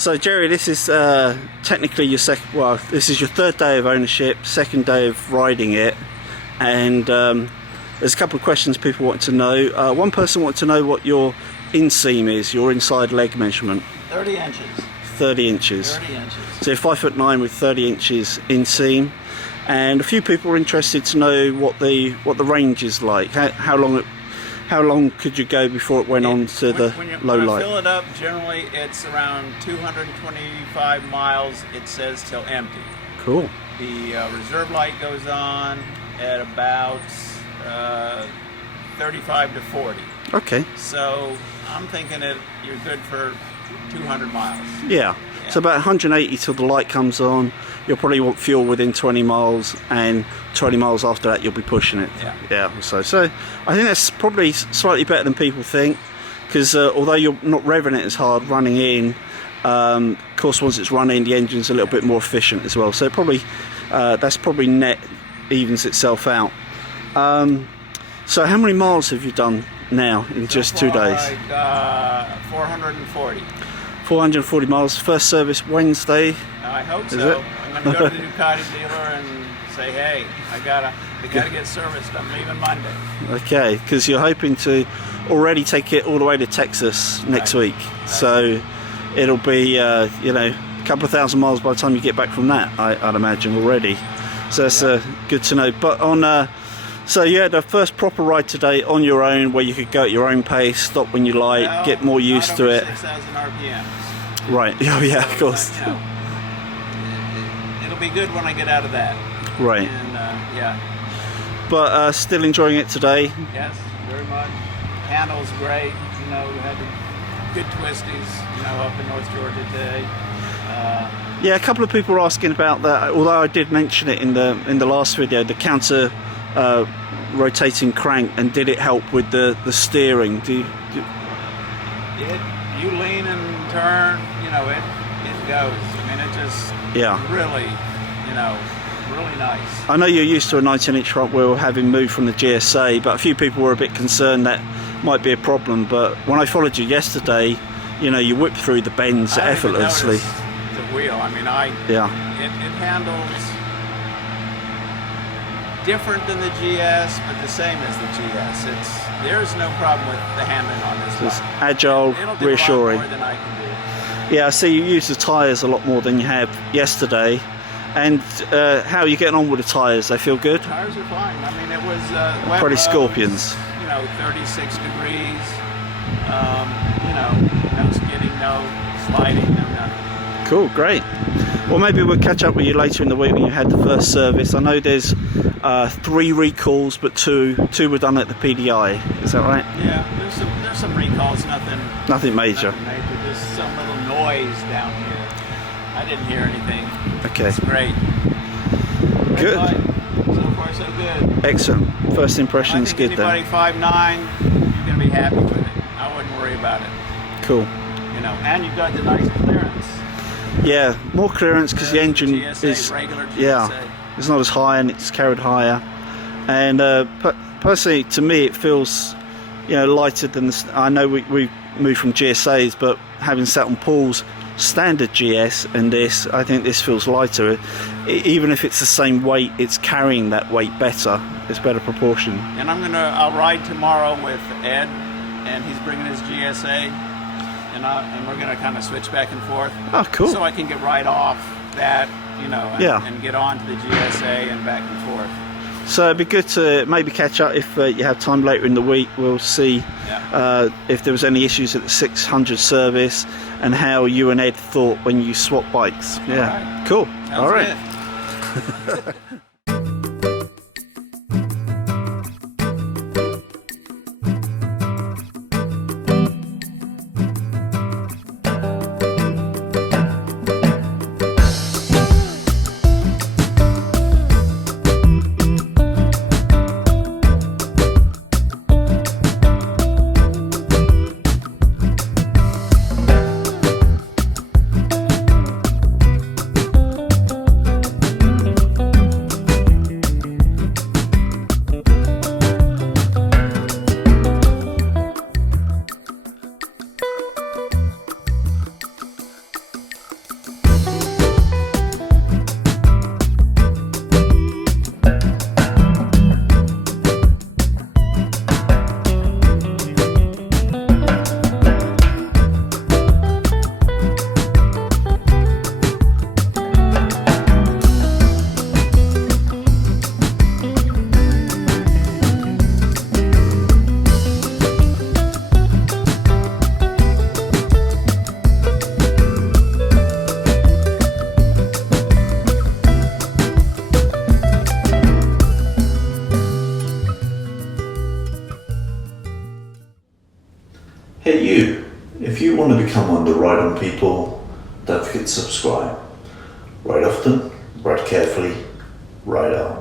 So Jerry, this is technically your this is your third day of ownership, second day of riding it, and there's a couple of questions people want to know. One person wants to know what your inseam is, your inside leg measurement. 30 inches. 30 inches. 30 inches. So you're 5'9" with 30 inches inseam, and a few people are interested to know what the range is like. How long could you go before it went on to the low light? When I fill it up, generally it's around 225 miles, it says, till empty. Cool. The reserve light goes on at about 35 to 40. Okay. So I'm thinking that you're good for 200 miles. Yeah. So about 180 till the light comes on. You'll probably want fuel within 20 miles, and 20 miles after that you'll be pushing it. Yeah. So I think that's probably slightly better than people think, because although you're not revving it as hard running in, of course once it's running the engine's a little bit more efficient as well. So it probably that's probably net evens itself out. So how many miles have you done now in just 2 days? 440. 440 miles. First service Wednesday. I hope so. I'm going to go to the Ducati dealer and say, hey, I gotta get serviced. I'm leaving Monday. Okay, because you're hoping to already take it all the way to Texas next week. So it'll be you know, a couple of thousand miles by the time you get back from that, I'd imagine already. So that's good to know. But on so you had a first proper ride today on your own, where you could go at your own pace, stop when you like, get more used to it. 6,000 RPMs. Right. Oh yeah, so, of course. You know, it'll be good when I get out of that. Right. And yeah. But still enjoying it today. Yes, very much. Handle's great. You know, we had good twisties. You know, up in North Georgia today. Yeah, a couple of people were asking about that. Although I did mention it in the last video, the counter rotating crank, and did it help with the steering? You lean and turn, you know, it goes. I mean, it just really, you know, really nice. I know you're used to a 19-inch front wheel, having moved from the GSA, but a few people were a bit concerned that might be a problem. But when I followed you yesterday, you know, you whipped through the bends effortlessly. The wheel, I mean, it handles different than the GS, but the same as the GS. There's no problem with the handling on this. It's agile, it'll do reassuring. a lot more than I can do. Yeah, I see you use the tyres a lot more than you have yesterday. And how are you getting on with the tyres? They feel good? The tires are fine. I mean, it was wet probably roads, scorpions. You know, 36 degrees. You know, no skidding, no sliding, no nothing. Cool, great. Well, maybe we'll catch up with you later in the week when you had the first service. I know there's 3 recalls, but two were done at the PDI. Is that right? Yeah, there's some recalls. Nothing major. Nothing major. Just some little noise down here. I didn't hear anything. Okay. It's great. Good. So far, so good. Excellent. First impression's good then. Anybody 5'9", you're gonna be happy with it. I wouldn't worry about it. Cool. You know, and you've got the nice clearance. Yeah, more clearance because the engine GSA, is regular GSA. Yeah, it's not as high and it's carried higher. And personally, to me, it feels, you know, lighter than I know we moved from GSAs, but having sat on Paul's standard GS and this, I think this feels lighter. Even if it's the same weight, it's carrying that weight better. It's better proportion. And I'll ride tomorrow with Ed, and he's bringing his GSA. And we're going to kind of switch back and forth. Oh, cool. So I can get right off that, you know, and get on to the GSA and back and forth. So it'd be good to maybe catch up if you have time later in the week. We'll see if there was any issues at the 600 service and how you and Ed thought when you swapped bikes. Yeah, right. Cool. Sounds all right. Good. If you want to become one of the Ride On people, don't forget to subscribe. Ride often, ride carefully, ride on.